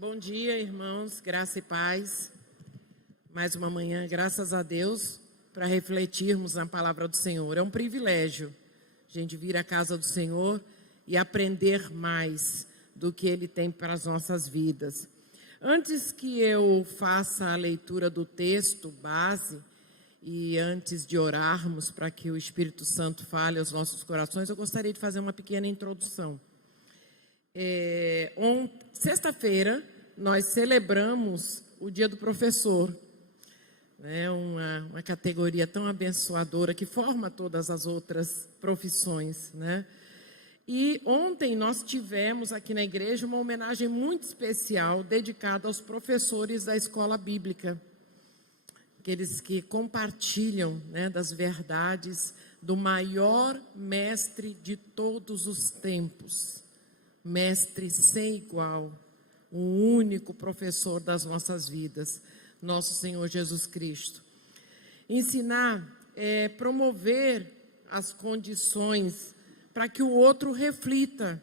Bom dia, irmãos, graça e paz. Mais uma manhã, graças a Deus, para refletirmos na palavra do Senhor. É um privilégio a gente vir à casa do Senhor e aprender mais do que Ele tem para as nossas vidas. Antes que eu faça a leitura do texto base e antes de orarmos para que o Espírito Santo fale aos nossos corações, eu gostaria de fazer uma pequena introdução. Sexta-feira, nós celebramos o Dia do Professor, né? Uma categoria tão abençoadora que forma todas as outras profissões, né? E ontem nós tivemos aqui na igreja uma homenagem muito especial dedicada aos professores da escola bíblica, aqueles que compartilham, né, das verdades do maior mestre de todos os tempos, mestre sem igual, o único professor das nossas vidas, nosso Senhor Jesus Cristo. Ensinar é promover as condições para que o outro reflita,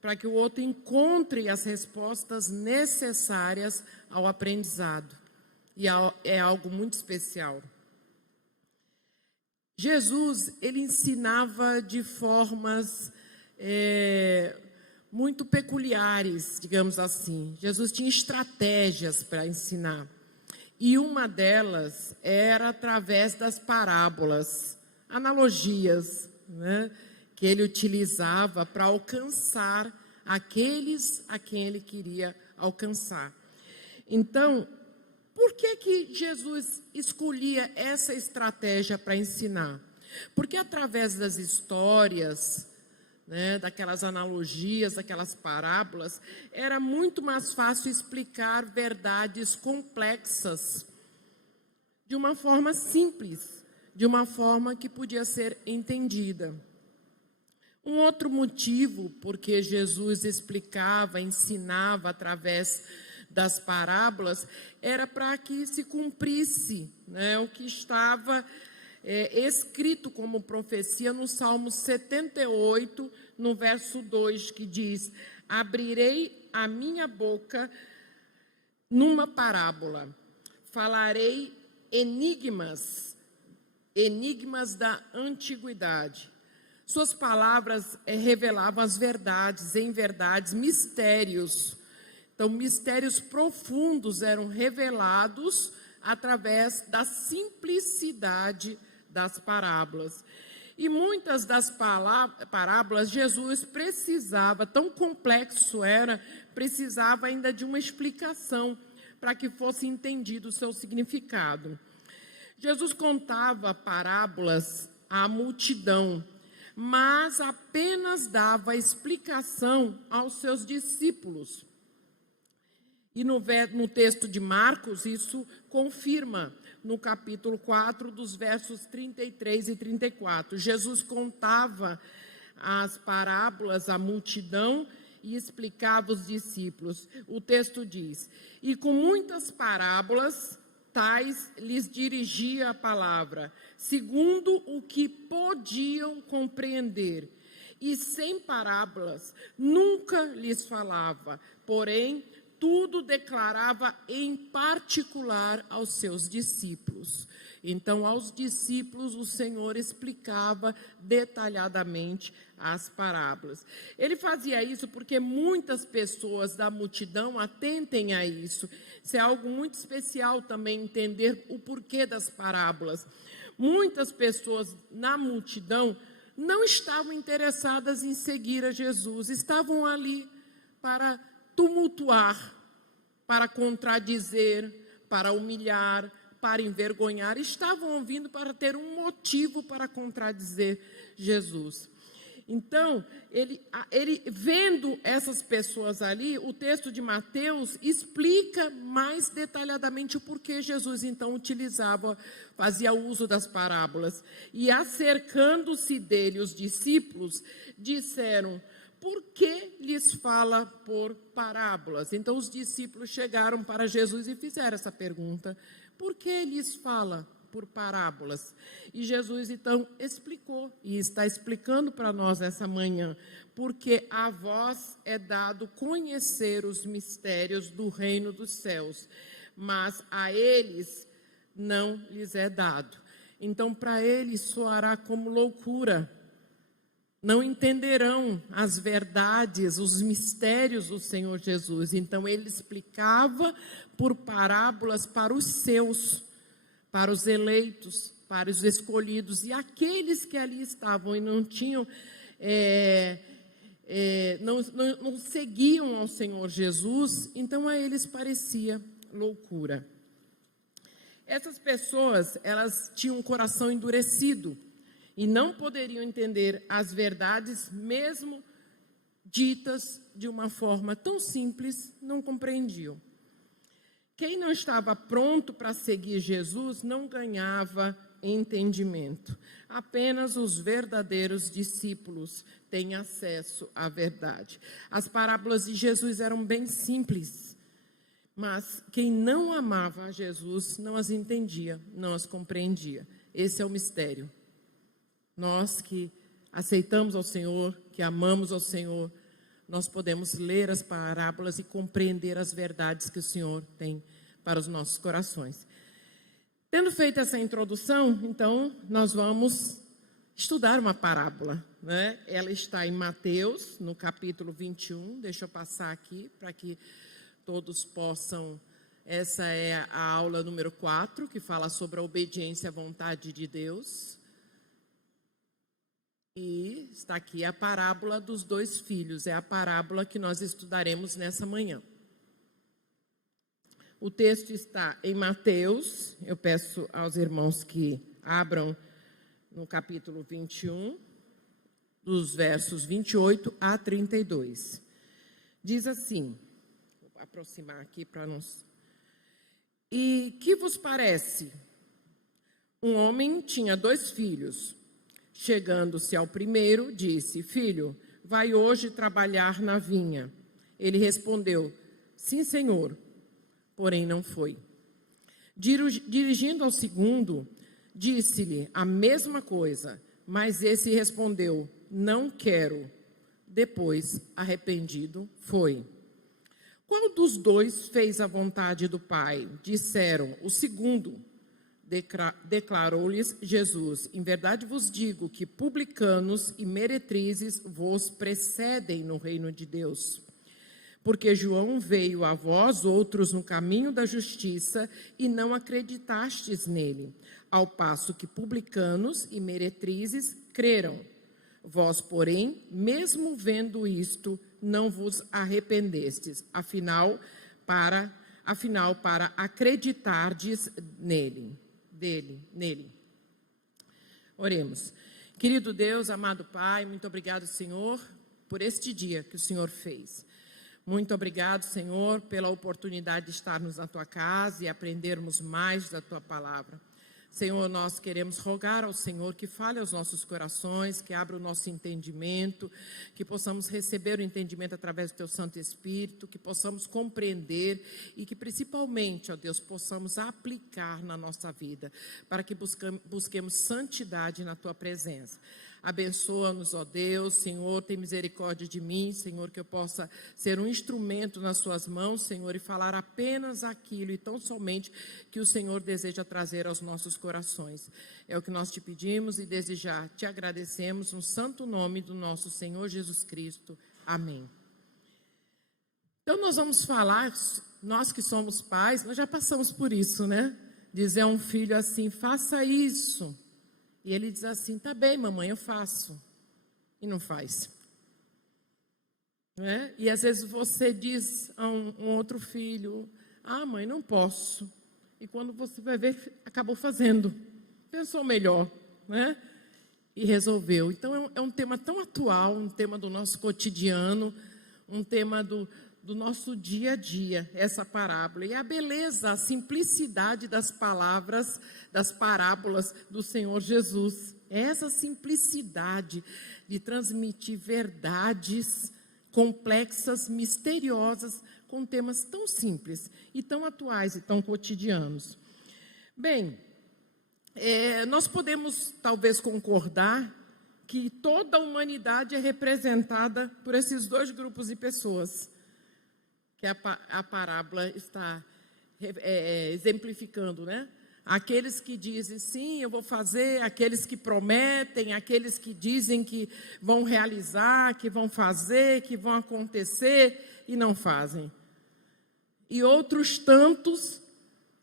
para que o outro encontre as respostas necessárias ao aprendizado. E é algo muito especial. Jesus, ele ensinava de formas muito peculiares, digamos assim. Jesus tinha estratégias para ensinar. E uma delas era através das parábolas, analogias, né, que ele utilizava para alcançar aqueles a quem ele queria alcançar. Então, por que Jesus escolhia essa estratégia para ensinar? Porque através das histórias, né, daquelas analogias, daquelas parábolas, era muito mais fácil explicar verdades complexas de uma forma simples, de uma forma que podia ser entendida. Um outro motivo por que Jesus explicava, ensinava através das parábolas, era para que se cumprisse, né, o que estava escrito como profecia no Salmo 78, no verso 2, que diz: abrirei a minha boca numa parábola, falarei enigmas da antiguidade. Suas palavras revelavam as verdades, em verdades, mistérios. Então, mistérios profundos eram revelados através da simplicidade das parábolas. E muitas das parábolas, Jesus precisava, tão complexo era, precisava ainda de uma explicação para que fosse entendido o seu significado. Jesus contava parábolas à multidão, mas apenas dava explicação aos seus discípulos. E no texto de Marcos, isso confirma, no capítulo 4, dos versos 33 e 34. Jesus contava as parábolas à multidão e explicava aos discípulos. O texto diz: e com muitas parábolas, tais lhes dirigia a palavra, segundo o que podiam compreender. E sem parábolas, nunca lhes falava, porém, tudo declarava em particular aos seus discípulos. Então, aos discípulos, o Senhor explicava detalhadamente as parábolas. Ele fazia isso porque muitas pessoas da multidão atentem a isso. Isso é algo muito especial também, entender o porquê das parábolas. Muitas pessoas na multidão não estavam interessadas em seguir a Jesus, estavam ali para tumultuar, para contradizer, para humilhar, para envergonhar, estavam vindo para ter um motivo para contradizer Jesus. Então, ele vendo essas pessoas ali, o texto de Mateus explica mais detalhadamente o porquê Jesus então fazia uso das parábolas. E acercando-se dele os discípulos, disseram: por que lhes fala por parábolas? Então os discípulos chegaram para Jesus e fizeram essa pergunta: por que lhes fala por parábolas. E Jesus, então, explicou, e está explicando para nós essa manhã, porque a vós é dado conhecer os mistérios do reino dos céus, mas a eles não lhes é dado. Então, para eles soará como loucura. Não entenderão as verdades, os mistérios do Senhor Jesus. Então, ele explicava por parábolas para os seus, para os eleitos, para os escolhidos. E aqueles que ali estavam e não tinham, não seguiam ao Senhor Jesus, então a eles parecia loucura. Essas pessoas, elas tinham um coração endurecido e não poderiam entender as verdades, mesmo ditas de uma forma tão simples, não compreendiam. Quem não estava pronto para seguir Jesus não ganhava entendimento. Apenas os verdadeiros discípulos têm acesso à verdade. As parábolas de Jesus eram bem simples, mas quem não amava a Jesus não as entendia, não as compreendia. Esse é o mistério. Nós que aceitamos ao Senhor, que amamos ao Senhor, nós podemos ler as parábolas e compreender as verdades que o Senhor tem para os nossos corações. Tendo feito essa introdução, então, nós vamos estudar uma parábola, né? Ela está em Mateus, no capítulo 21. Deixa eu passar aqui para que todos possam. Essa é a aula número 4, que fala sobre a obediência à vontade de Deus. E está aqui a parábola dos 2 filhos. É a parábola que nós estudaremos nessa manhã. O texto está em Mateus. Eu peço aos irmãos que abram no capítulo 21, dos versos 28 a 32. Diz assim, vou aproximar aqui para nós. E que vos parece? Um homem tinha 2 filhos. Chegando-se ao primeiro, disse: Filho, vai hoje trabalhar na vinha. Ele respondeu: Sim, senhor. Porém não foi. Dirigindo ao segundo, disse-lhe a mesma coisa, mas esse respondeu: Não quero. Depois, arrependido, foi. Qual dos 2 fez a vontade do Pai? Disseram: O segundo. Declarou-lhes Jesus: Em verdade vos digo que publicanos e meretrizes vos precedem no reino de Deus. Porque João veio a vós outros no caminho da justiça e não acreditastes nele, ao passo que publicanos e meretrizes creram. Vós, porém, mesmo vendo isto, não vos arrependestes, afinal para acreditardes nele. Oremos. Querido Deus, amado Pai, muito obrigado, Senhor, por este dia que o Senhor fez. Muito obrigado, Senhor, pela oportunidade de estarmos na Tua casa e aprendermos mais da Tua palavra. Senhor, nós queremos rogar ao Senhor que fale aos nossos corações, que abra o nosso entendimento, que possamos receber o entendimento através do Teu Santo Espírito, que possamos compreender e que principalmente, ó Deus, possamos aplicar na nossa vida, para que busquemos santidade na Tua presença. Abençoa-nos, ó Deus, Senhor, tem misericórdia de mim, Senhor, que eu possa ser um instrumento nas suas mãos, Senhor, e falar apenas aquilo e tão somente que o Senhor deseja trazer aos nossos corações. É o que nós te pedimos e desde já te agradecemos no santo nome do nosso Senhor Jesus Cristo. Amém. Então nós vamos falar, nós que somos pais, nós já passamos por isso, né? Dizer a um filho assim, faça isso. E ele diz assim, tá bem, mamãe, eu faço. E não faz. Não é? E às vezes você diz a um outro filho, mãe, não posso. E quando você vai ver, acabou fazendo. Pensou melhor, né? E resolveu. Então é um tema tão atual, um tema do nosso cotidiano, um tema do nosso dia a dia, essa parábola. E a beleza, a simplicidade das palavras, das parábolas do Senhor Jesus. Essa simplicidade de transmitir verdades complexas, misteriosas, com temas tão simples e tão atuais e tão cotidianos. Bem, Nós podemos talvez concordar que toda a humanidade é representada por esses dois grupos de pessoas que a parábola está exemplificando, né? Aqueles que dizem, sim, eu vou fazer, aqueles que prometem, aqueles que dizem que vão realizar, que vão fazer, que vão acontecer e não fazem. E outros tantos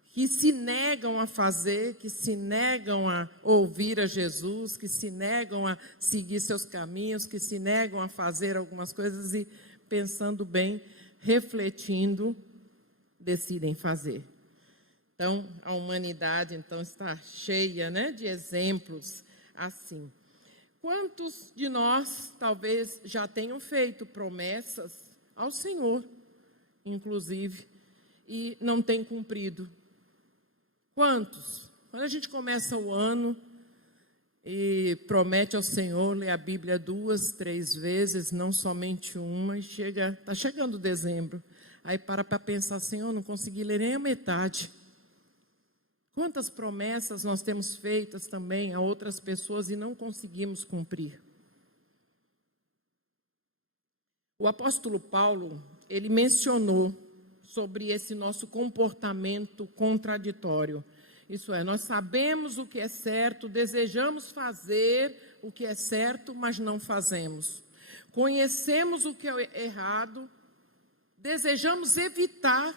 que se negam a fazer, que se negam a ouvir a Jesus, que se negam a seguir seus caminhos, que se negam a fazer algumas coisas e, pensando bem, refletindo, decidem fazer. Então, a humanidade está cheia, né, de exemplos assim. Quantos de nós, talvez, já tenham feito promessas ao Senhor, inclusive, e não têm cumprido? Quantos? Quando a gente começa o ano e promete ao Senhor ler a Bíblia 2, 3 vezes, não somente uma, e está chegando dezembro. Aí para pensar, Senhor, não consegui ler nem a metade. Quantas promessas nós temos feitas também a outras pessoas e não conseguimos cumprir? O apóstolo Paulo, ele mencionou sobre esse nosso comportamento contraditório. Isso é, nós sabemos o que é certo, desejamos fazer o que é certo, mas não fazemos. Conhecemos o que é errado, desejamos evitar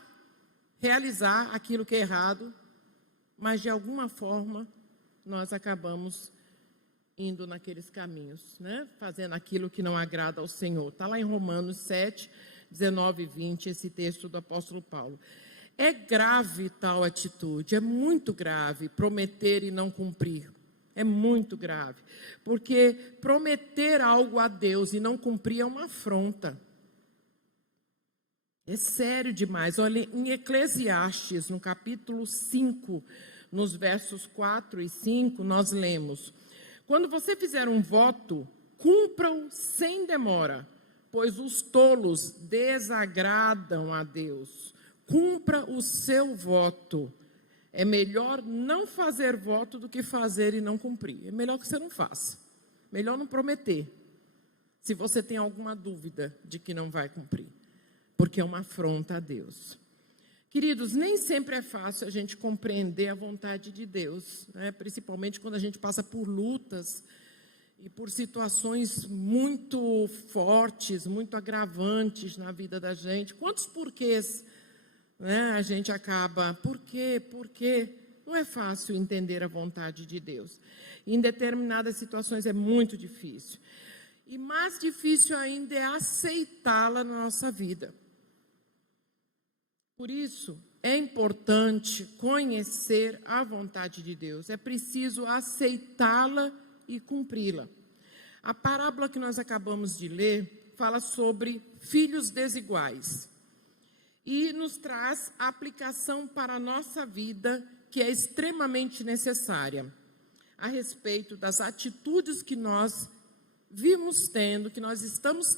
realizar aquilo que é errado, mas de alguma forma nós acabamos indo naqueles caminhos, né? Fazendo aquilo que não agrada ao Senhor. Está lá em Romanos 7, 19 e 20, esse texto do apóstolo Paulo. É grave tal atitude, é muito grave prometer e não cumprir. É muito grave, porque prometer algo a Deus e não cumprir é uma afronta. É sério demais. Olha, em Eclesiastes, no capítulo 5, nos versos 4 e 5, nós lemos: quando você fizer um voto, cumpra-o sem demora, pois os tolos desagradam a Deus. Cumpra o seu voto. É melhor não fazer voto do que fazer e não cumprir. É melhor que você não faça. Melhor não prometer, se você tem alguma dúvida de que não vai cumprir, porque é uma afronta a Deus. Queridos, nem sempre é fácil a gente compreender a vontade de Deus, né? Principalmente quando a gente passa por lutas e por situações muito fortes, muito agravantes na vida da gente. Quantos porquês, né, a gente acaba? Por quê? Por quê? Não é fácil entender a vontade de Deus. Em determinadas situações é muito difícil. E mais difícil ainda é aceitá-la na nossa vida. Por isso, é importante conhecer a vontade de Deus. É preciso aceitá-la e cumpri-la. A parábola que nós acabamos de ler fala sobre filhos desiguais. E nos traz a aplicação para a nossa vida, que é extremamente necessária, a respeito das atitudes que nós vimos tendo, que nós estamos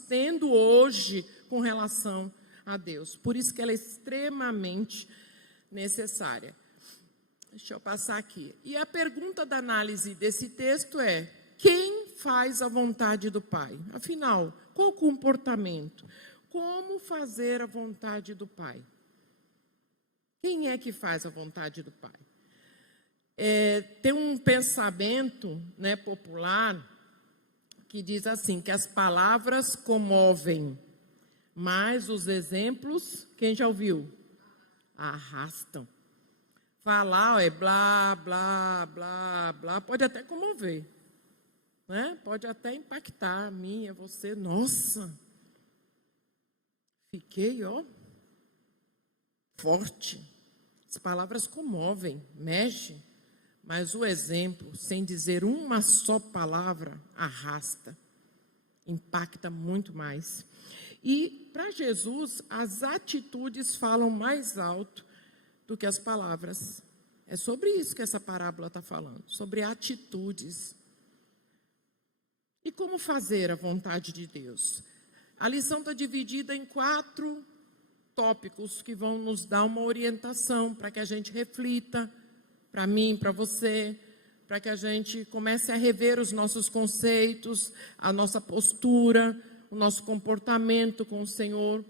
tendo hoje com relação a Deus. Por isso que ela é extremamente necessária. Deixa eu passar aqui. E a pergunta da análise desse texto é: quem faz a vontade do Pai? Afinal, qual o comportamento? Como fazer a vontade do Pai? Quem é que faz a vontade do Pai? Tem um pensamento, né, popular que diz assim, que as palavras comovem, mas os exemplos, quem já ouviu? Arrastam. Falar é blá, blá, blá, blá, pode até comover, né? Pode até impactar a mim, a você. Nossa, fiquei, forte. As palavras comovem, mexem, mas o exemplo, sem dizer uma só palavra, arrasta, impacta muito mais. E para Jesus, as atitudes falam mais alto do que as palavras. É sobre isso que essa parábola está falando, sobre atitudes. E como fazer a vontade de Deus? A lição está dividida em 4 tópicos que vão nos dar uma orientação para que a gente reflita para mim, para você, para que a gente comece a rever os nossos conceitos, a nossa postura, o nosso comportamento com o Senhor.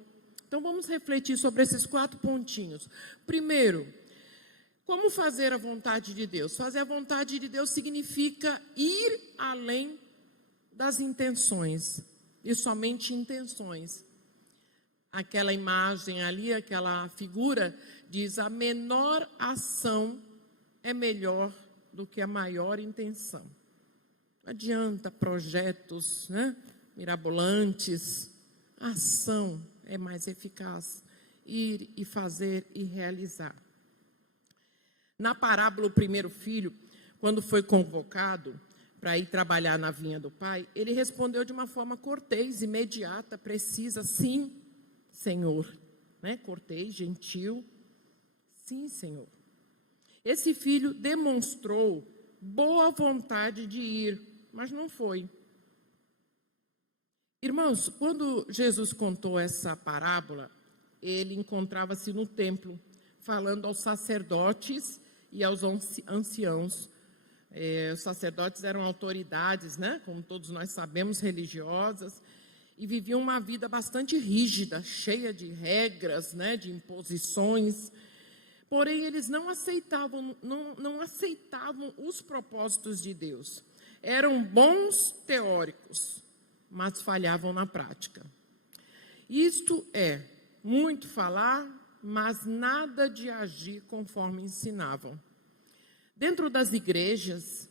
Então, vamos refletir sobre esses 4 pontinhos. Primeiro, como fazer a vontade de Deus? Fazer a vontade de Deus significa ir além das intenções, e somente intenções. Aquela imagem ali, aquela figura, diz: a menor ação é melhor do que a maior intenção. Não adianta projetos, né, mirabolantes. A ação é mais eficaz. Ir e fazer e realizar. Na parábola, o primeiro filho, quando foi convocado para ir trabalhar na vinha do pai, ele respondeu de uma forma cortês, imediata, precisa: sim, Senhor. Né? Cortês, gentil. Sim, Senhor. Esse filho demonstrou boa vontade de ir, mas não foi. Irmãos, quando Jesus contou essa parábola, ele encontrava-se no templo, falando aos sacerdotes e aos anciãos. Os sacerdotes eram autoridades, né? Como todos nós sabemos, religiosas, e viviam uma vida bastante rígida, cheia de regras, né? De imposições. Porém, eles não aceitavam os propósitos de Deus. Eram bons teóricos, mas falhavam na prática. Isto é, muito falar, mas nada de agir conforme ensinavam. Dentro das igrejas,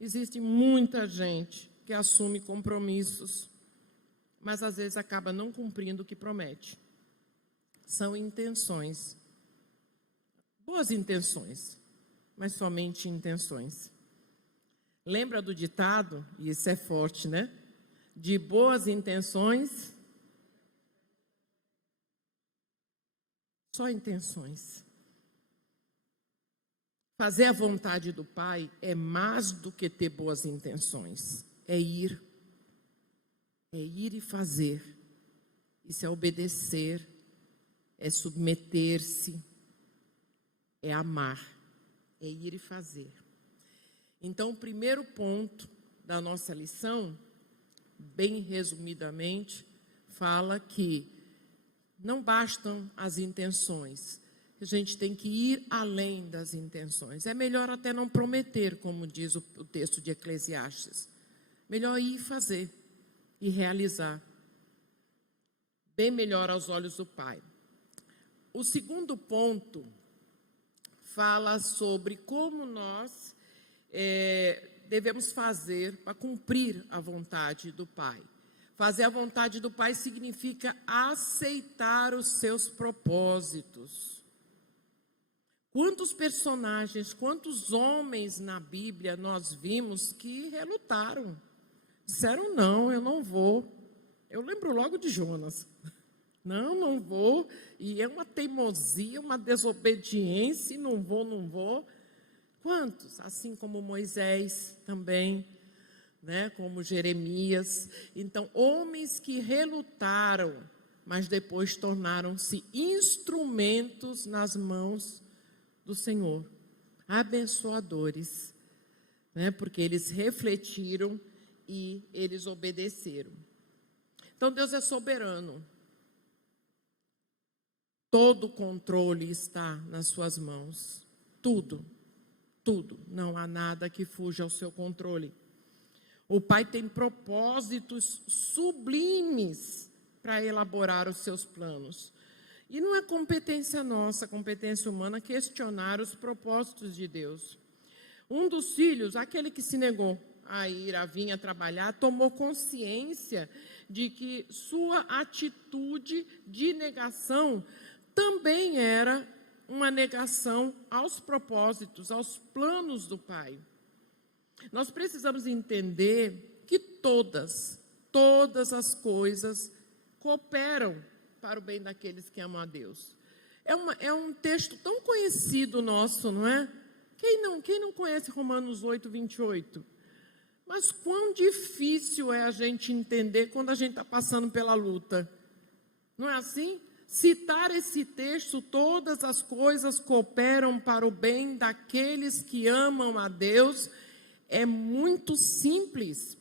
existe muita gente que assume compromissos, mas às vezes acaba não cumprindo o que promete. São intenções. Boas intenções, mas somente intenções. Lembra do ditado? E isso é forte, né? De boas intenções, só intenções. Fazer a vontade do Pai é mais do que ter boas intenções. É ir e fazer. Isso é obedecer, é submeter-se, é amar, é ir e fazer. Então, o primeiro ponto da nossa lição, bem resumidamente, fala que não bastam as intenções. A gente tem que ir além das intenções. É melhor até não prometer, como diz o texto de Eclesiastes. Melhor ir e fazer e realizar. Bem melhor aos olhos do Pai. O segundo ponto fala sobre como nós devemos fazer para cumprir a vontade do Pai. Fazer a vontade do Pai significa aceitar os seus propósitos. Quantos personagens, quantos homens na Bíblia nós vimos que relutaram? Disseram: não, eu não vou. Eu lembro logo de Jonas. Não vou. E é uma teimosia, uma desobediência, não vou. Quantos? Assim como Moisés também, né? Como Jeremias. Então, homens que relutaram, mas depois tornaram-se instrumentos nas mãos do Senhor, abençoadores, né? Porque eles refletiram e eles obedeceram. Então, Deus é soberano. Todo o controle está nas suas mãos. Tudo. Não há nada que fuja ao seu controle. O Pai tem propósitos sublimes para elaborar os seus planos. E não é competência nossa, competência humana, questionar os propósitos de Deus. Um dos filhos, aquele que se negou a ir à vinha trabalhar, tomou consciência de que sua atitude de negação também era uma negação aos propósitos, aos planos do Pai. Nós precisamos entender que todas as coisas cooperam para o bem daqueles que amam a Deus. É um texto tão conhecido nosso, não é? Quem não conhece Romanos 8, 28? Mas quão difícil é a gente entender quando a gente está passando pela luta. Não é assim? citar esse texto, todas as coisas cooperam para o bem daqueles que amam a Deus, é muito simples.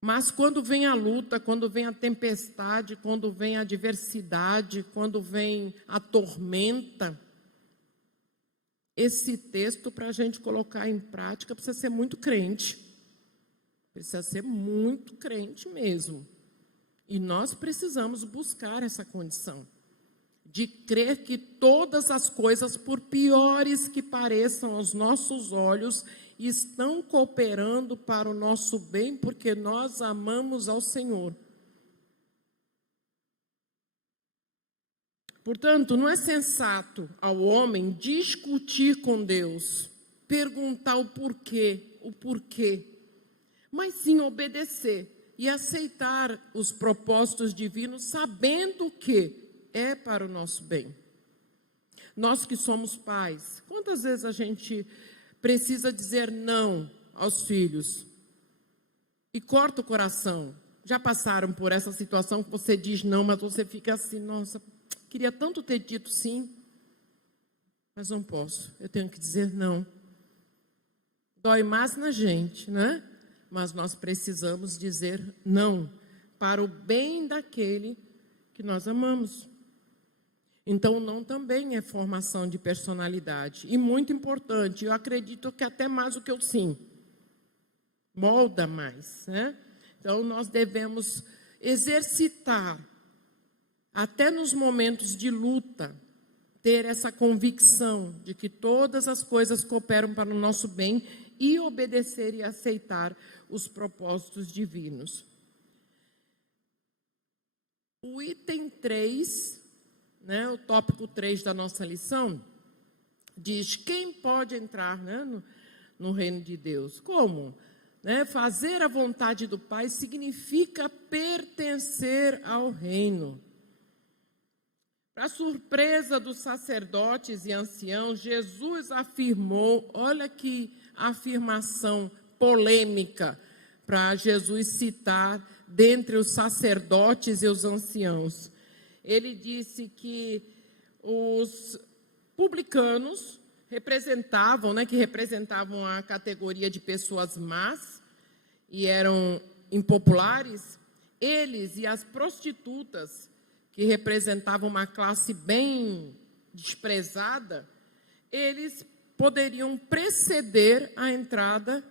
Mas quando vem a luta, quando vem a tempestade, quando vem a adversidade, quando vem a tormenta, esse texto, para a gente colocar em prática, precisa ser muito crente. Precisa ser muito crente mesmo. E nós precisamos buscar essa condição de crer que todas as coisas, por piores que pareçam aos nossos olhos, estão cooperando para o nosso bem, porque nós amamos ao Senhor. Portanto, não é sensato ao homem discutir com Deus, perguntar o porquê, mas sim obedecer e aceitar os propósitos divinos, sabendo que é para o nosso bem. Nós que somos pais, quantas vezes a gente precisa dizer não aos filhos e corta o coração? Já passaram por essa situação que você diz não, mas você fica assim, nossa, queria tanto ter dito sim, mas não posso, eu tenho que dizer não. Dói mais na gente, né? Mas nós precisamos dizer não para o bem daquele que nós amamos. Então, o não também é formação de personalidade. E muito importante, eu acredito que até mais do que o sim. Molda mais, né? Então, nós devemos exercitar, até nos momentos de luta, ter essa convicção de que todas as coisas cooperam para o nosso bem e obedecer e aceitar os propósitos divinos. O item 3... o tópico 3 da nossa lição, diz quem pode entrar, no reino de Deus. Como? Fazer a vontade do Pai significa pertencer ao reino. Para surpresa dos sacerdotes e anciãos, Jesus afirmou, olha que afirmação polêmica para Jesus citar dentre os sacerdotes e os anciãos. Ele disse que os publicanos representavam a categoria de pessoas más e eram impopulares. Eles e as prostitutas, que representavam uma classe bem desprezada, eles poderiam preceder a entrada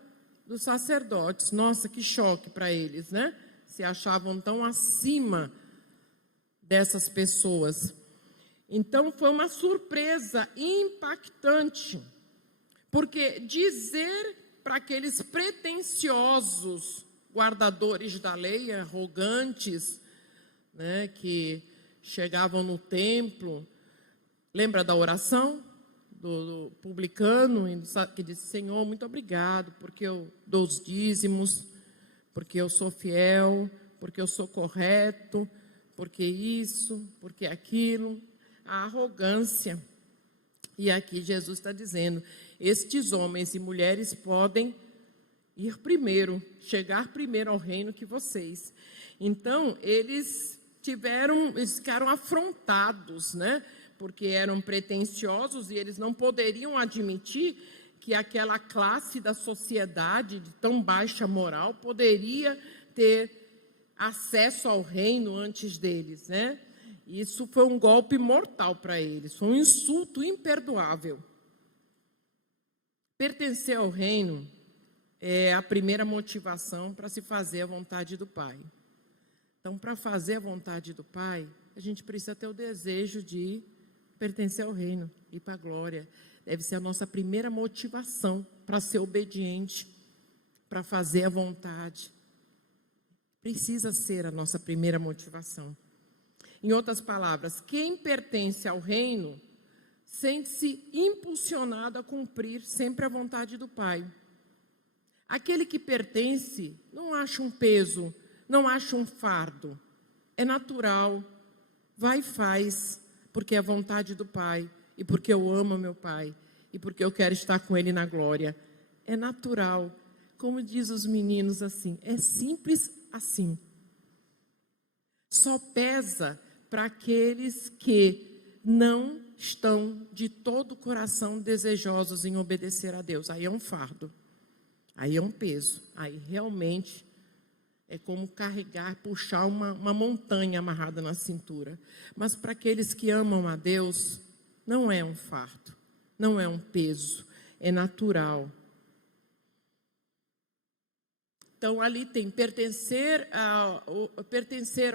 dos sacerdotes. Nossa, que choque para eles, né? Se achavam tão acima dessas pessoas. Então, foi uma surpresa impactante, porque dizer para aqueles pretensiosos guardadores da lei, arrogantes, que chegavam no templo, lembra da oração do publicano, que disse, Senhor, muito obrigado, porque eu dou os dízimos, porque eu sou fiel, porque eu sou correto, porque isso, porque aquilo, a arrogância. E aqui Jesus está dizendo, estes homens e mulheres podem ir primeiro, chegar primeiro ao reino que vocês. Então, eles ficaram afrontados, porque eram pretensiosos e eles não poderiam admitir que aquela classe da sociedade de tão baixa moral poderia ter acesso ao reino antes deles, Isso foi um golpe mortal para eles, foi um insulto imperdoável. Pertencer ao reino é a primeira motivação para se fazer a vontade do Pai. Então, para fazer a vontade do Pai, a gente precisa ter o desejo de pertencer ao reino, ir para a glória. Deve ser a nossa primeira motivação para ser obediente, para fazer a vontade. Precisa ser a nossa primeira motivação. Em outras palavras, quem pertence ao reino sente-se impulsionado a cumprir sempre a vontade do Pai. Aquele que pertence não acha um peso, não acha um fardo. É natural, vai e faz, porque é a vontade do Pai, e porque eu amo meu Pai, e porque eu quero estar com Ele na glória. É natural, como diz os meninos assim, é simples assim. Só pesa para aqueles que não estão de todo o coração desejosos em obedecer a Deus. Aí é um fardo, aí é um peso, aí realmente é como carregar, puxar uma montanha amarrada na cintura. Mas para aqueles que amam a Deus, não é um fardo, não é um peso, é natural. Então, ali tem pertencer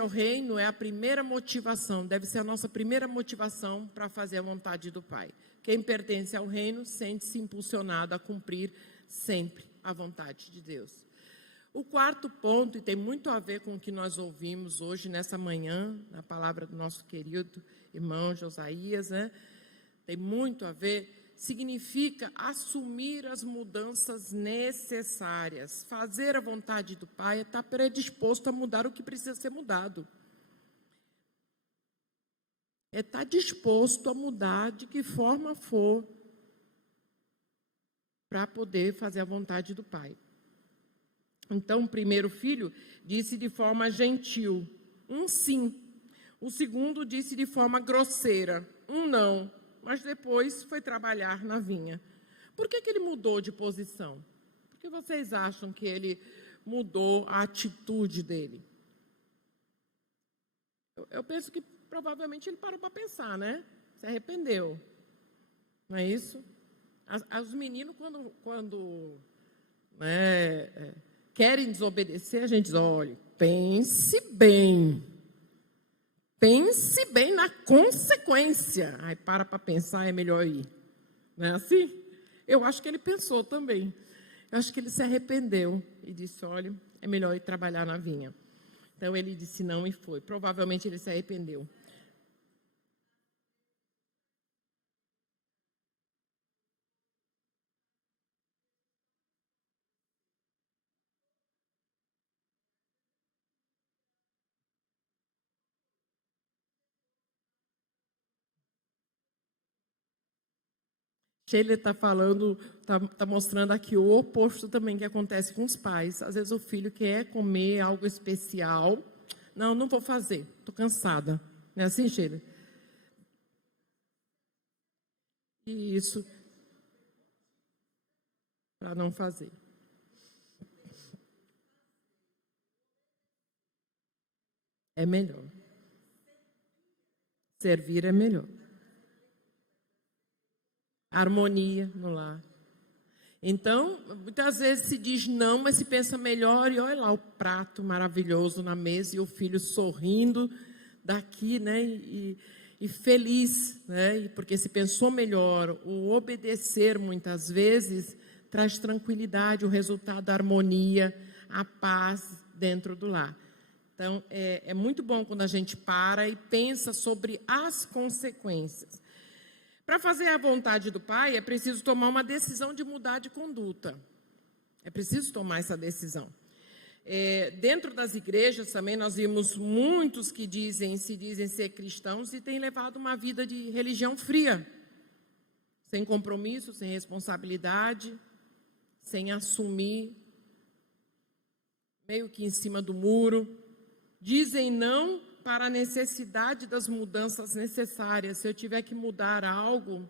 ao reino é a primeira motivação, deve ser a nossa primeira motivação para fazer a vontade do Pai. Quem pertence ao reino sente-se impulsionado a cumprir sempre a vontade de Deus. O quarto ponto, e tem muito a ver com o que nós ouvimos hoje, nessa manhã, na palavra do nosso querido irmão Josias, né? Tem muito a ver, significa assumir as mudanças necessárias. Fazer a vontade do Pai é estar predisposto a mudar o que precisa ser mudado. É estar disposto a mudar de que forma for para poder fazer a vontade do Pai. Então, o primeiro filho disse de forma gentil, um sim. O segundo disse de forma grosseira, um não. Mas depois foi trabalhar na vinha. Por que ele mudou de posição? Por que vocês acham que ele mudou a atitude dele? Eu penso que provavelmente ele parou para pensar, né? Se arrependeu. Não é isso? Os meninos, quando querem desobedecer, a gente diz, olha, pense bem na consequência. Aí para pensar, é melhor ir. Não é assim? Eu acho que ele pensou também. Eu acho que ele se arrependeu e disse, olha, é melhor ir trabalhar na vinha. Então ele disse não e foi. Provavelmente ele se arrependeu. Sheila está falando, está mostrando aqui o oposto também que acontece com os pais. Às vezes o filho quer comer algo especial. Não vou fazer, estou cansada. Não é assim, Sheila? Isso, para não fazer. É melhor. Servir é melhor. Harmonia no lar. Então, muitas vezes se diz não, mas se pensa melhor e olha lá o prato maravilhoso na mesa e o filho sorrindo daqui, né? E feliz, né? Porque se pensou melhor, o obedecer muitas vezes traz tranquilidade, o resultado da harmonia, a paz dentro do lar. Então, é muito bom quando a gente para e pensa sobre as consequências. Para fazer a vontade do Pai, é preciso tomar uma decisão de mudar de conduta. É preciso tomar essa decisão. Dentro das igrejas também nós vimos muitos que se dizem ser cristãos e têm levado uma vida de religião fria. Sem compromisso, sem responsabilidade, sem assumir, meio que em cima do muro. Dizem não para a necessidade das mudanças necessárias. Se eu tiver que mudar algo,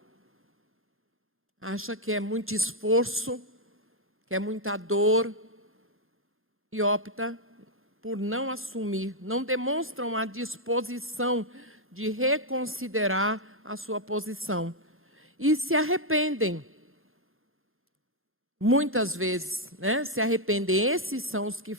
acha que é muito esforço, que é muita dor, e opta por não assumir, não demonstram a disposição de reconsiderar a sua posição. E se arrependem. Muitas vezes, né, se arrependem. Esses são os que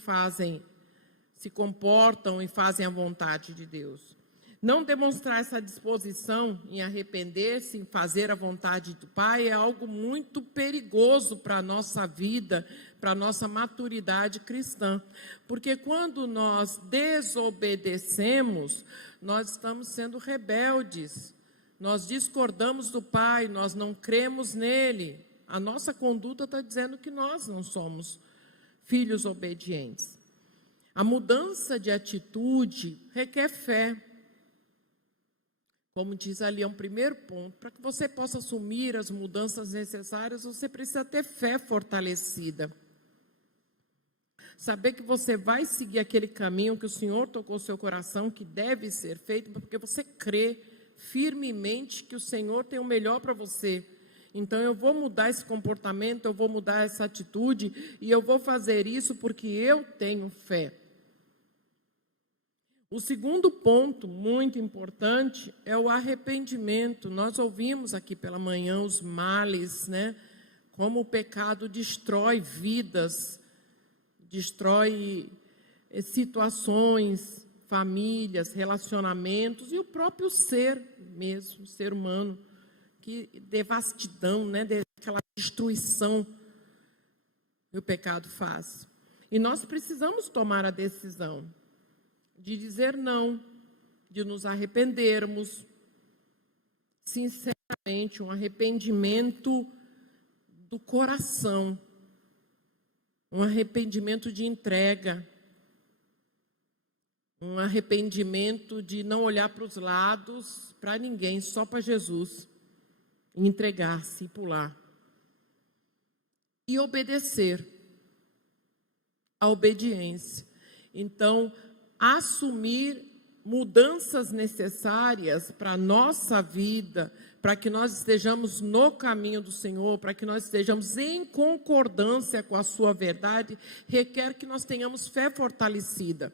se comportam e fazem a vontade de Deus. Não demonstrar essa disposição em arrepender-se, em fazer a vontade do Pai, é algo muito perigoso para a nossa vida, para a nossa maturidade cristã. Porque quando nós desobedecemos, nós estamos sendo rebeldes. Nós discordamos do Pai, nós não cremos nele. A nossa conduta está dizendo que nós não somos filhos obedientes. A mudança de atitude requer fé. Como diz ali, é um primeiro ponto. Para que você possa assumir as mudanças necessárias, você precisa ter fé fortalecida. Saber que você vai seguir aquele caminho que o Senhor tocou o seu coração, que deve ser feito, porque você crê firmemente que o Senhor tem o melhor para você. Então, eu vou mudar esse comportamento, eu vou mudar essa atitude, e eu vou fazer isso porque eu tenho fé. O segundo ponto muito importante é o arrependimento. Nós ouvimos aqui pela manhã os males, né? Como o pecado destrói vidas, destrói situações, famílias, relacionamentos e o próprio ser mesmo, ser humano. Que devastidão, né? Aquela destruição que o pecado faz. E nós precisamos tomar a decisão de dizer não, de nos arrependermos, sinceramente, um arrependimento do coração, um arrependimento de entrega, um arrependimento de não olhar para os lados, para ninguém, só para Jesus, e entregar-se e pular. E obedecer, a obediência. Então, assumir mudanças necessárias para a nossa vida, para que nós estejamos no caminho do Senhor, para que nós estejamos em concordância com a sua verdade, requer que nós tenhamos fé fortalecida,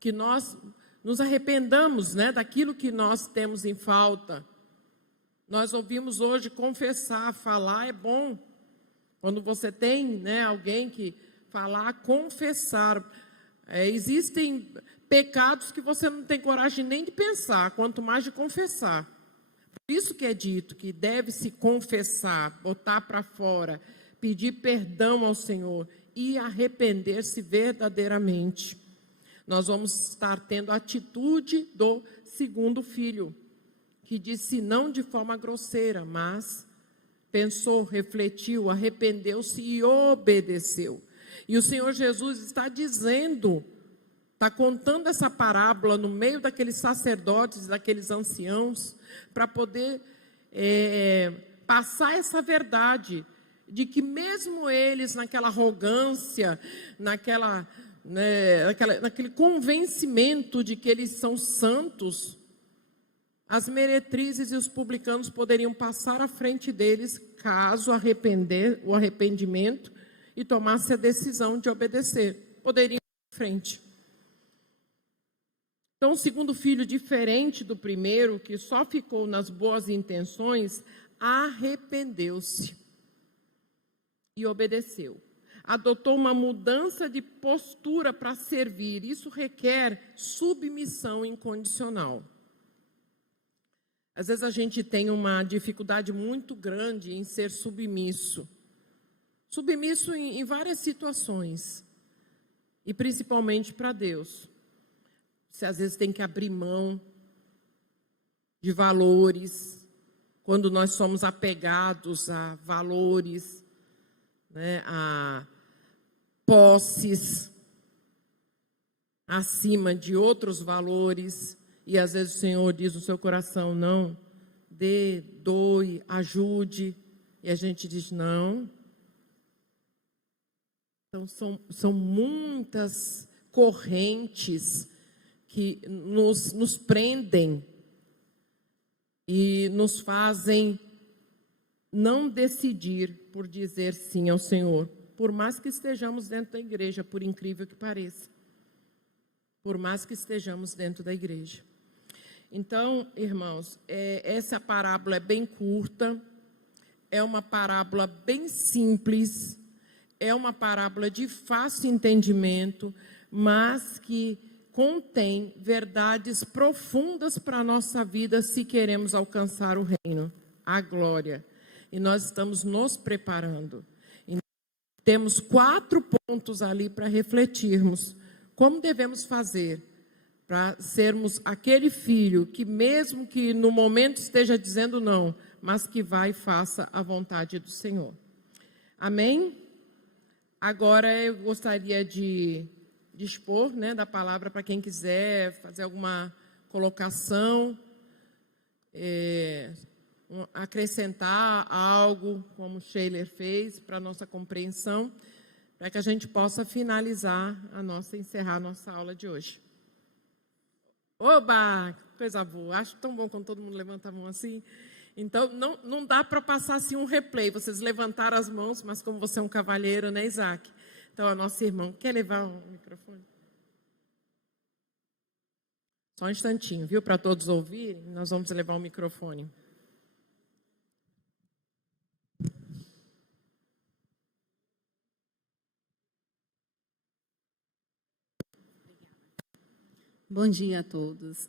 que nós nos arrependamos, né, daquilo que nós temos em falta. Nós ouvimos hoje confessar, falar é bom. Quando você tem, né, alguém que falar, confessar. Existem pecados que você não tem coragem nem de pensar, quanto mais de confessar. Por isso que é dito que deve se confessar, botar para fora, pedir perdão ao Senhor e arrepender-se verdadeiramente. Nós vamos estar tendo a atitude do segundo filho, que disse não de forma grosseira, mas pensou, refletiu, arrependeu-se e obedeceu. E o Senhor Jesus está dizendo, está contando essa parábola no meio daqueles sacerdotes, daqueles anciãos, para poder passar essa verdade, de que mesmo eles naquela arrogância, naquele convencimento de que eles são santos, as meretrizes e os publicanos poderiam passar à frente deles, caso o arrependimento e tomasse a decisão de obedecer. Poderiam ir à frente. Então, o segundo filho, diferente do primeiro, que só ficou nas boas intenções, arrependeu-se e obedeceu. Adotou uma mudança de postura para servir. Isso requer submissão incondicional. Às vezes a gente tem uma dificuldade muito grande em ser submisso. Submisso em várias situações. E principalmente para Deus. Você às vezes tem que abrir mão de valores. Quando nós somos apegados a valores, né, a posses, acima de outros valores. E às vezes o Senhor diz no seu coração, não, dê, doe, ajude. E a gente diz, não. Então são muitas correntes que nos prendem e nos fazem não decidir por dizer sim ao Senhor. Por mais que estejamos dentro da igreja, por incrível que pareça. Por mais que estejamos dentro da igreja. Então, irmãos, essa parábola é bem curta, é uma parábola bem simples, é uma parábola de fácil entendimento, mas que contém verdades profundas para a nossa vida se queremos alcançar o reino, a glória. E nós estamos nos preparando. E temos 4 pontos ali para refletirmos. Como devemos fazer para sermos aquele filho que mesmo que no momento esteja dizendo não, mas que vai e faça a vontade do Senhor. Amém? Agora eu gostaria de dispor, né, da palavra para quem quiser fazer alguma colocação, acrescentar algo, como Sheiler fez, para a nossa compreensão. para que a gente possa encerrar a nossa aula de hoje. Oba, coisa boa. Acho tão bom quando todo mundo levanta a mão assim. Então, não dá para passar assim um replay. Vocês levantaram as mãos, mas como você é um cavalheiro, né, Isaac? Então, a nossa irmã, quer levar o microfone? Só um instantinho, viu? Para todos ouvirem, nós vamos levar o microfone. Bom dia a todos.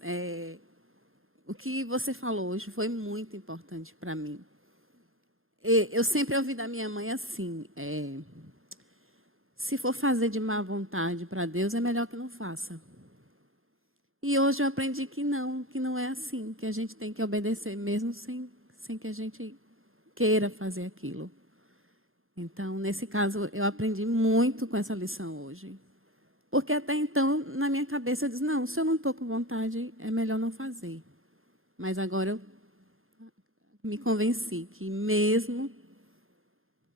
O que você falou hoje foi muito importante para mim. Eu sempre ouvi da minha mãe assim, se for fazer de má vontade para Deus, é melhor que não faça. E hoje eu aprendi que não é assim, que a gente tem que obedecer mesmo sem que a gente queira fazer aquilo. Então, nesse caso, eu aprendi muito com essa lição hoje. Porque até então, na minha cabeça, eu disse, não, se eu não estou com vontade, é melhor não fazer. Mas agora eu me convenci que mesmo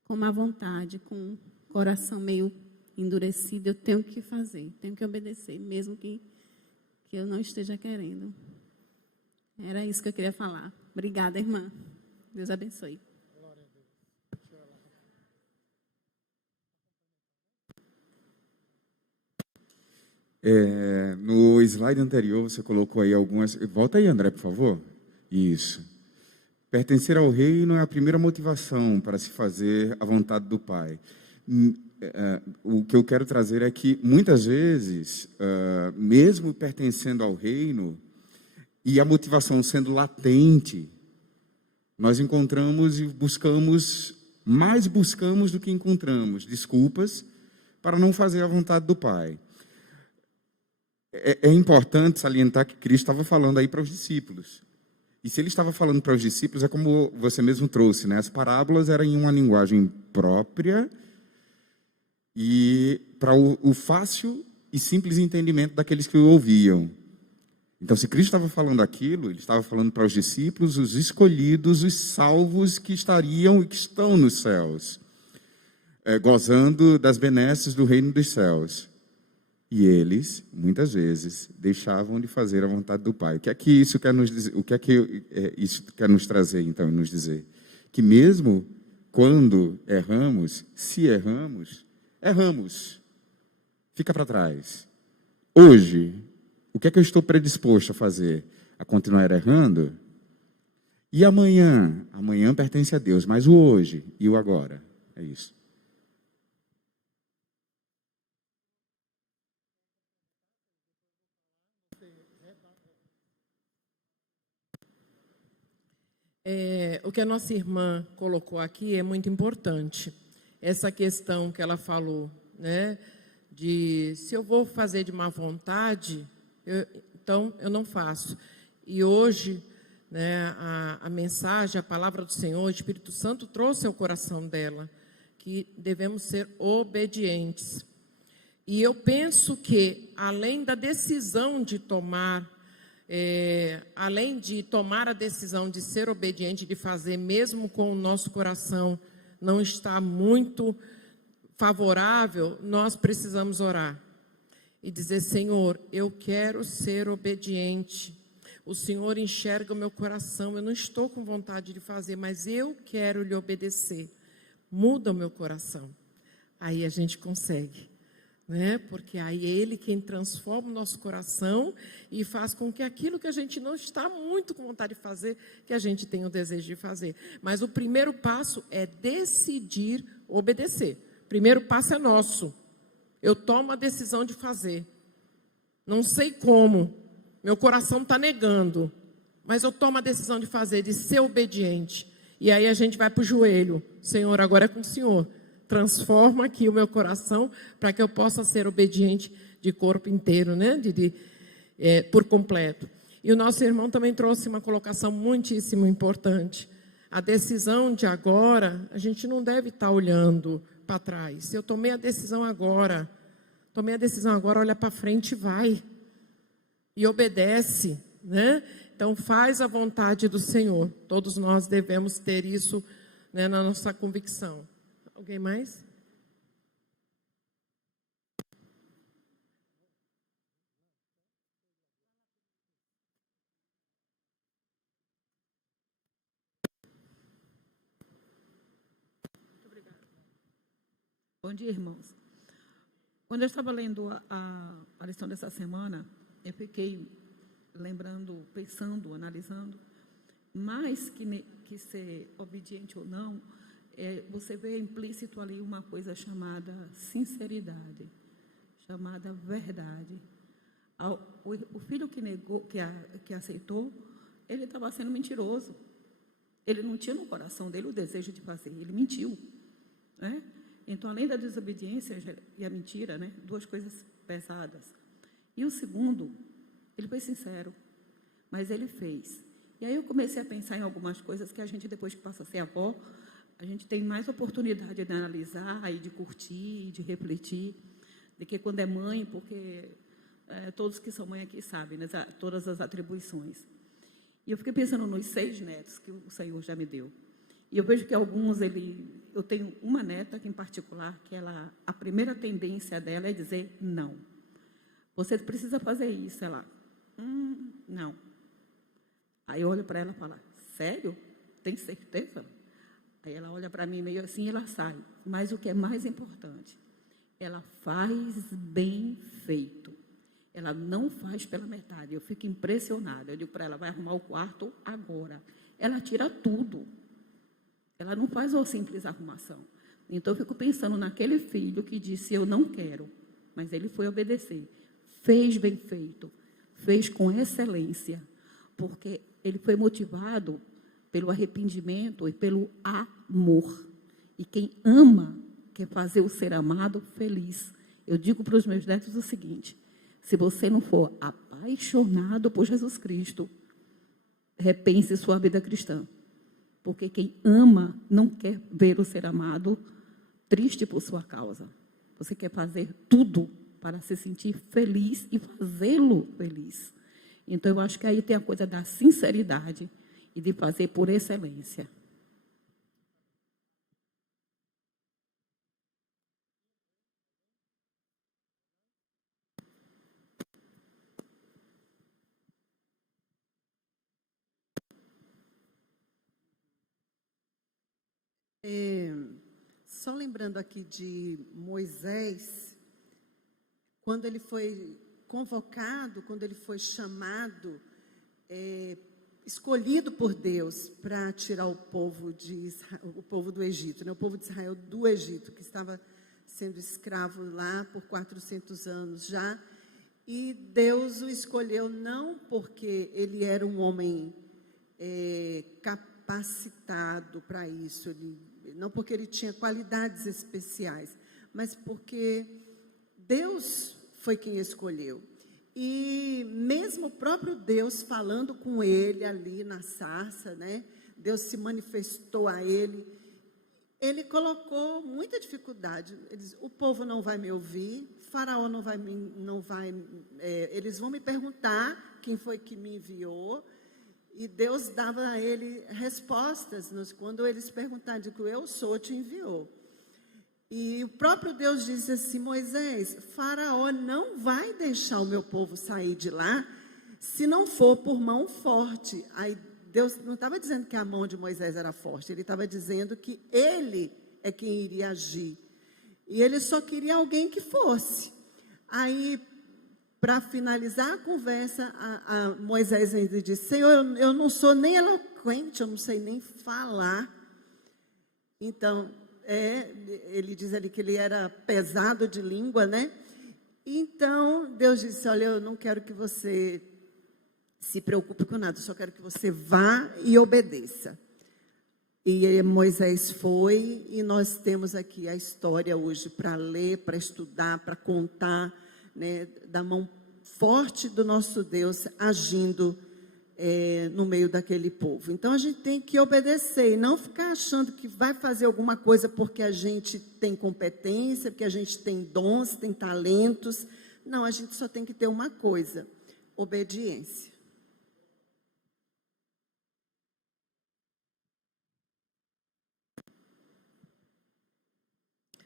com má vontade, com o coração meio endurecido, eu tenho que fazer, tenho que obedecer, mesmo que eu não esteja querendo. Era isso que eu queria falar. Obrigada, irmã. Deus abençoe. No slide anterior, você colocou aí algumas... Volta aí, André, por favor. Isso. Pertencer ao reino é a primeira motivação para se fazer a vontade do Pai. O que eu quero trazer é que, muitas vezes, mesmo pertencendo ao reino, e a motivação sendo latente, nós encontramos e buscamos do que encontramos desculpas para não fazer a vontade do Pai. É importante salientar que Cristo estava falando aí para os discípulos. E se ele estava falando para os discípulos, é como você mesmo trouxe, né? As parábolas eram em uma linguagem própria e para o fácil e simples entendimento daqueles que o ouviam. Então, se Cristo estava falando aquilo, ele estava falando para os discípulos, os escolhidos, os salvos que estariam e que estão nos céus, gozando das benesses do reino dos céus. E eles, muitas vezes, deixavam de fazer a vontade do Pai. O que é que isso quer nos dizer? O que é que isso quer nos trazer, então, e nos dizer? Que mesmo quando erramos, se erramos, fica para trás. Hoje, o que é que eu estou predisposto a fazer? A continuar errando? E amanhã? Amanhã pertence a Deus, mas o hoje e o agora. É isso. O que a nossa irmã colocou aqui é muito importante. Essa questão que ela falou, né, de se eu vou fazer de má vontade, então eu não faço. E hoje, né, a mensagem, a palavra do Senhor, o Espírito Santo trouxe ao coração dela que devemos ser obedientes. E eu penso que, além da decisão de tomar, além de tomar a decisão de ser obediente, de fazer, mesmo com o nosso coração não está muito favorável, nós precisamos orar e dizer, Senhor, eu quero ser obediente. O Senhor enxerga o meu coração, eu não estou com vontade de fazer, mas eu quero lhe obedecer. Muda o meu coração. Aí a gente consegue, né? Porque aí é Ele quem transforma o nosso coração e faz com que aquilo que a gente não está muito com vontade de fazer, que a gente tenha o desejo de fazer. Mas o primeiro passo é decidir obedecer. O primeiro passo é nosso. Eu tomo a decisão de fazer. Não sei como, meu coração está negando, mas eu tomo a decisão de fazer, de ser obediente. E aí a gente vai para o joelho. Senhor, agora é com o Senhor. Transforma aqui o meu coração para que eu possa ser obediente de corpo inteiro, né? Por completo. E o nosso irmão também trouxe uma colocação muitíssimo importante. A decisão de agora, a gente não deve estar olhando para trás. Eu tomei a decisão agora, olha para frente e vai. E obedece, né? Então faz a vontade do Senhor. Todos nós devemos ter isso, né, na nossa convicção. Alguém mais? Bom dia, irmãos. Quando eu estava lendo a lição dessa semana, eu fiquei lembrando, pensando, analisando, mais que ser obediente ou não, você vê implícito ali uma coisa chamada sinceridade, chamada verdade. O filho que negou, que aceitou, ele estava sendo mentiroso. Ele não tinha no coração dele o desejo de fazer, ele mentiu, né? Então, além da desobediência e a mentira, né, duas coisas pesadas. E o segundo, ele foi sincero, mas ele fez. E aí eu comecei a pensar em algumas coisas que a gente, depois que passa a ser avó, a gente tem mais oportunidade de analisar e de curtir, de refletir, do que quando é mãe, porque todos que são mãe aqui sabem, né, todas as atribuições. E eu fiquei pensando nos 6 netos que o Senhor já me deu. E eu vejo que alguns, eu tenho uma neta que, em particular, que a primeira tendência dela é dizer não. Você precisa fazer isso. Ela, não. Aí eu olho para ela e falo, sério? Tem certeza? Aí ela olha para mim meio assim e ela sai. Mas o que é mais importante, ela faz bem feito. Ela não faz pela metade. Eu fico impressionada. Eu digo para ela, vai arrumar o quarto agora. Ela tira tudo. Ela não faz uma simples arrumação. Então, eu fico pensando naquele filho que disse, eu não quero. Mas ele foi obedecer. Fez bem feito. Fez com excelência. Porque ele foi motivado pelo arrependimento e pelo amor. E quem ama quer fazer o ser amado feliz. Eu digo para os meus netos o seguinte, se você não for apaixonado por Jesus Cristo, repense sua vida cristã. Porque quem ama não quer ver o ser amado triste por sua causa. Você quer fazer tudo para se sentir feliz e fazê-lo feliz. Então, eu acho que aí tem a coisa da sinceridade e de fazer por excelência. Só lembrando aqui de Moisés, quando ele foi convocado, quando ele foi chamado, escolhido por Deus para tirar o povo do Egito, né? O povo de Israel do Egito, que estava sendo escravo lá por 400 anos já, e Deus o escolheu não porque ele era um homem capacitado para isso, não porque ele tinha qualidades especiais, mas porque Deus foi quem escolheu. E mesmo o próprio Deus falando com ele ali na sarça, né? Deus se manifestou a ele. Ele colocou muita dificuldade. Ele disse, o povo não vai me ouvir, Faraó eles vão me perguntar quem foi que me enviou. E Deus dava a ele respostas quando eles perguntaram, digo, eu sou, te enviou. E o próprio Deus disse assim, Moisés, Faraó não vai deixar o meu povo sair de lá se não for por mão forte. Aí Deus não estava dizendo que a mão de Moisés era forte, ele estava dizendo que ele é quem iria agir. E ele só queria alguém que fosse. Aí, para finalizar a conversa, Moisés ainda disse, Senhor, eu não sou nem eloquente, eu não sei nem falar. Então, ele diz ali que ele era pesado de língua, né? Então, Deus disse, olha, eu não quero que você se preocupe com nada, eu só quero que você vá e obedeça. E Moisés foi, e nós temos aqui a história hoje para ler, para estudar, para contar, né, da mão forte do nosso Deus agindo no meio daquele povo. Então, a gente tem que obedecer e não ficar achando que vai fazer alguma coisa porque a gente tem competência, porque a gente tem dons, tem talentos. Não, a gente só tem que ter uma coisa, obediência.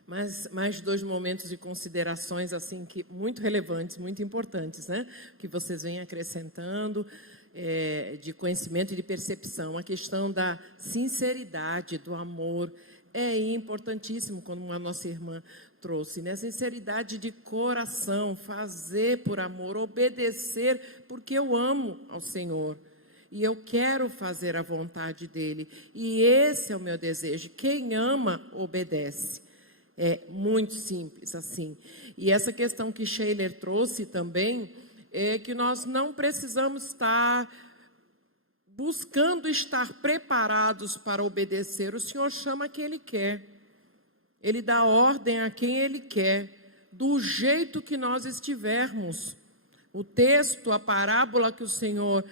Mas mais 2 momentos de considerações assim que muito relevantes, muito importantes, né? Que vocês vêm acrescentando de conhecimento e de percepção. A questão da sinceridade, do amor é importantíssimo, como a nossa irmã trouxe, né? Sinceridade de coração, fazer por amor, obedecer, porque eu amo ao Senhor. E eu quero fazer a vontade dEle. E esse é o meu desejo. Quem ama, obedece. É muito simples assim. E essa questão que Sheila trouxe também, é que nós não precisamos estar buscando estar preparados para obedecer. O Senhor chama quem Ele quer. Ele dá ordem a quem Ele quer, do jeito que nós estivermos. O texto, a parábola que o Senhor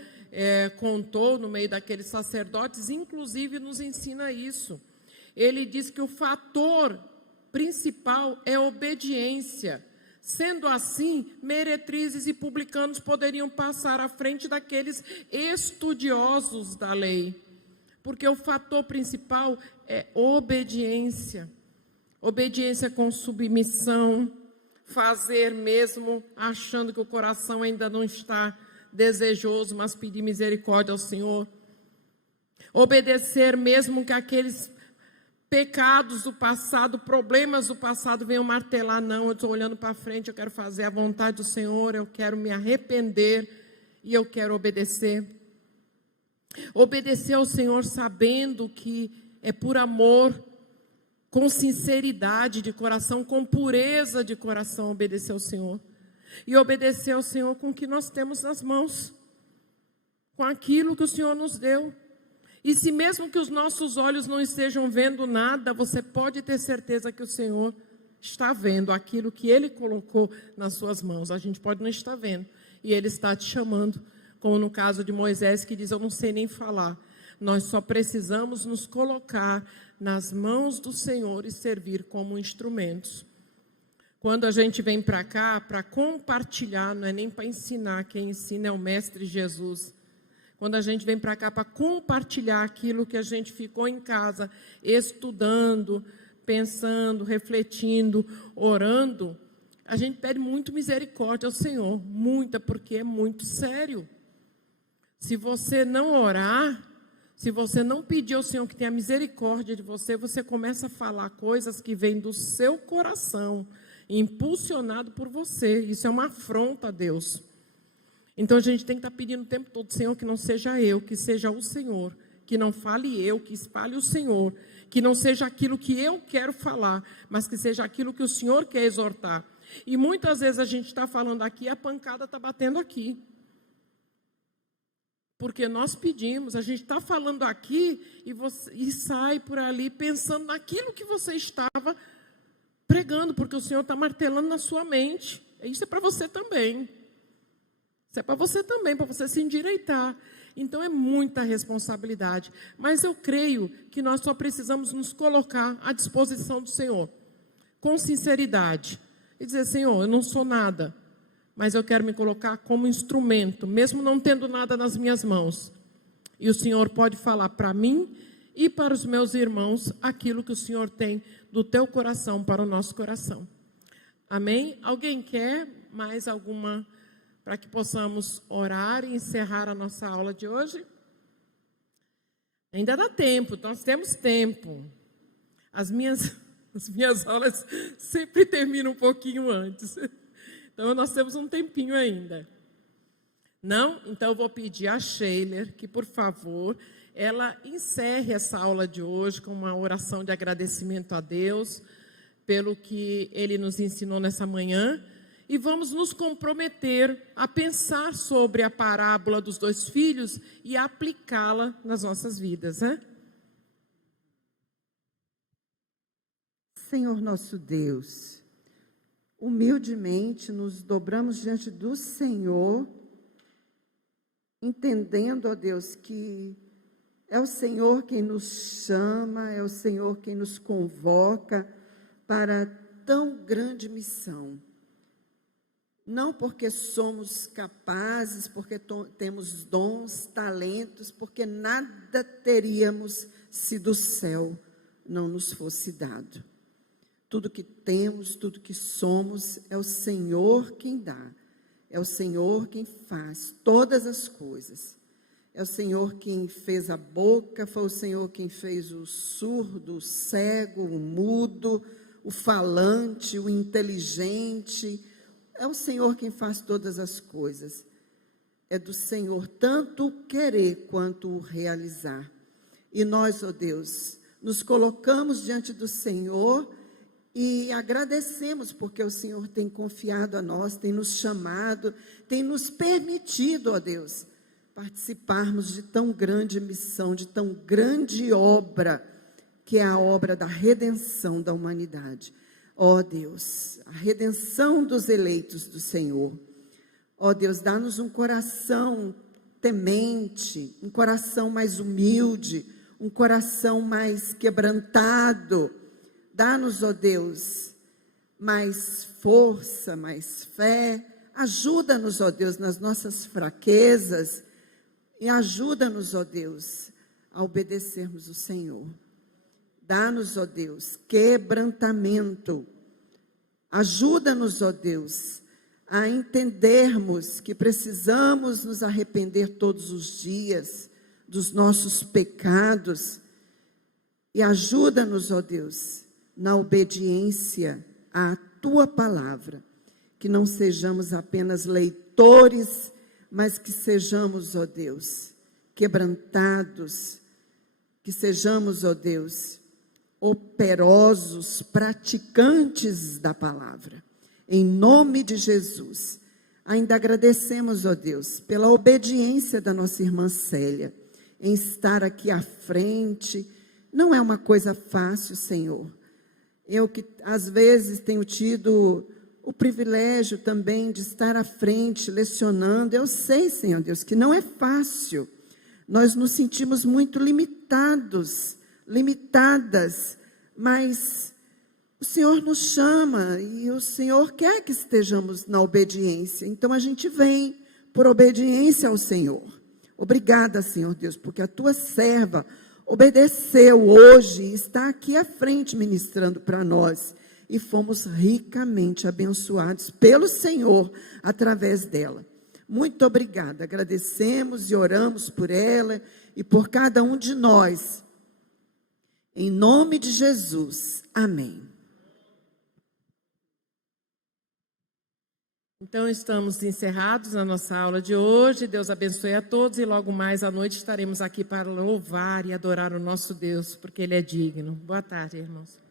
contou no meio daqueles sacerdotes, inclusive nos ensina isso. Ele diz que o fator principal é obediência. Sendo assim, meretrizes e publicanos poderiam passar à frente daqueles estudiosos da lei, porque o fator principal é obediência. Obediência com submissão, fazer mesmo achando que o coração ainda não está desejoso, mas pedir misericórdia ao Senhor. Obedecer mesmo que aqueles pecados do passado, problemas do passado venham martelar. Não, eu estou olhando para frente, eu quero fazer a vontade do Senhor, eu quero me arrepender e eu quero obedecer. Obedecer ao Senhor sabendo que é por amor, com sinceridade de coração, com pureza de coração, obedecer ao Senhor. E obedecer ao Senhor com o que nós temos nas mãos, com aquilo que o Senhor nos deu. E se mesmo que os nossos olhos não estejam vendo nada, você pode ter certeza que o Senhor está vendo aquilo que Ele colocou nas suas mãos. A gente pode não estar vendo, e Ele está te chamando, como no caso de Moisés, que diz, eu não sei nem falar. Nós só precisamos nos colocar nas mãos do Senhor e servir como instrumentos. Quando a gente vem para cá, para compartilhar, não é nem para ensinar, quem ensina é o Mestre Jesus. Quando a gente vem para cá para compartilhar aquilo que a gente ficou em casa, estudando, pensando, refletindo, orando, a gente pede muito misericórdia ao Senhor, muita, porque é muito sério. Se você não orar, se você não pedir ao Senhor que tenha misericórdia de você, você começa a falar coisas que vêm do seu coração, impulsionado por você. Isso é uma afronta a Deus. Então a gente tem que estar pedindo o tempo todo, Senhor, que não seja eu, que seja o Senhor, que não fale eu, que espalhe o Senhor, que não seja aquilo que eu quero falar, mas que seja aquilo que o Senhor quer exortar. E muitas vezes a gente está falando aqui, a pancada está batendo aqui. Porque nós pedimos, a gente está falando aqui e sai por ali pensando naquilo que você estava pregando, porque o Senhor está martelando na sua mente. Isso é para você também. Isso é para você também, para você se endireitar. Então é muita responsabilidade. Mas eu creio que nós só precisamos nos colocar à disposição do Senhor, com sinceridade. E dizer, Senhor, eu não sou nada, mas eu quero me colocar como instrumento, mesmo não tendo nada nas minhas mãos. E o Senhor pode falar para mim e para os meus irmãos aquilo que o Senhor tem do teu coração para o nosso coração. Amém? Alguém quer mais alguma, para que possamos orar e encerrar a nossa aula de hoje? Ainda dá tempo, nós temos tempo. As minhas aulas sempre terminam um pouquinho antes. Então, nós temos um tempinho ainda. Não? Então, eu vou pedir a Sheila que, por favor, ela encerre essa aula de hoje com uma oração de agradecimento a Deus pelo que Ele nos ensinou nessa manhã. E vamos nos comprometer a pensar sobre a parábola dos 2 filhos e aplicá-la nas nossas vidas, né? Senhor nosso Deus, humildemente nos dobramos diante do Senhor, entendendo, ó Deus, que é o Senhor quem nos chama, é o Senhor quem nos convoca para tão grande missão. Não porque somos capazes, porque temos dons, talentos, porque nada teríamos se do céu não nos fosse dado. Tudo que temos, tudo que somos, é o Senhor quem dá. É o Senhor quem faz todas as coisas. É o Senhor quem fez a boca, foi o Senhor quem fez o surdo, o cego, o mudo, o falante, o inteligente. É o Senhor quem faz todas as coisas. É do Senhor tanto o querer quanto o realizar. E nós, ó Deus, nos colocamos diante do Senhor e agradecemos porque o Senhor tem confiado a nós, tem nos chamado, tem nos permitido, ó Deus, participarmos de tão grande missão, de tão grande obra, que é a obra da redenção da humanidade. Ó Deus, a redenção dos eleitos do Senhor. Ó Deus, dá-nos um coração temente, um coração mais humilde, um coração mais quebrantado. Dá-nos, ó Deus, mais força, mais fé. Ajuda-nos, ó Deus, nas nossas fraquezas. E ajuda-nos, ó Deus, a obedecermos o Senhor. Dá-nos, ó Deus, quebrantamento. Ajuda-nos, ó Deus, a entendermos que precisamos nos arrepender todos os dias dos nossos pecados. E ajuda-nos, ó Deus, na obediência à Tua palavra. Que não sejamos apenas leitores, mas que sejamos, ó Deus, quebrantados. Que sejamos, ó Deus, operosos, praticantes da palavra. Em nome de Jesus. Ainda agradecemos, ó Deus, pela obediência da nossa irmã Célia, em estar aqui à frente. Não é uma coisa fácil, Senhor. Eu que às vezes tenho tido o privilégio também de estar à frente, lecionando. Eu sei, Senhor Deus, que não é fácil. Nós nos sentimos muito limitadas, mas o Senhor nos chama e o Senhor quer que estejamos na obediência. Então a gente vem por obediência ao Senhor. Obrigada, Senhor Deus, porque a Tua serva obedeceu hoje e está aqui à frente ministrando para nós. E fomos ricamente abençoados pelo Senhor através dela. Muito obrigada. Agradecemos e oramos por ela e por cada um de nós. Em nome de Jesus. Amém. Então, estamos encerrados na nossa aula de hoje. Deus abençoe a todos e logo mais à noite estaremos aqui para louvar e adorar o nosso Deus, porque Ele é digno. Boa tarde, irmãos.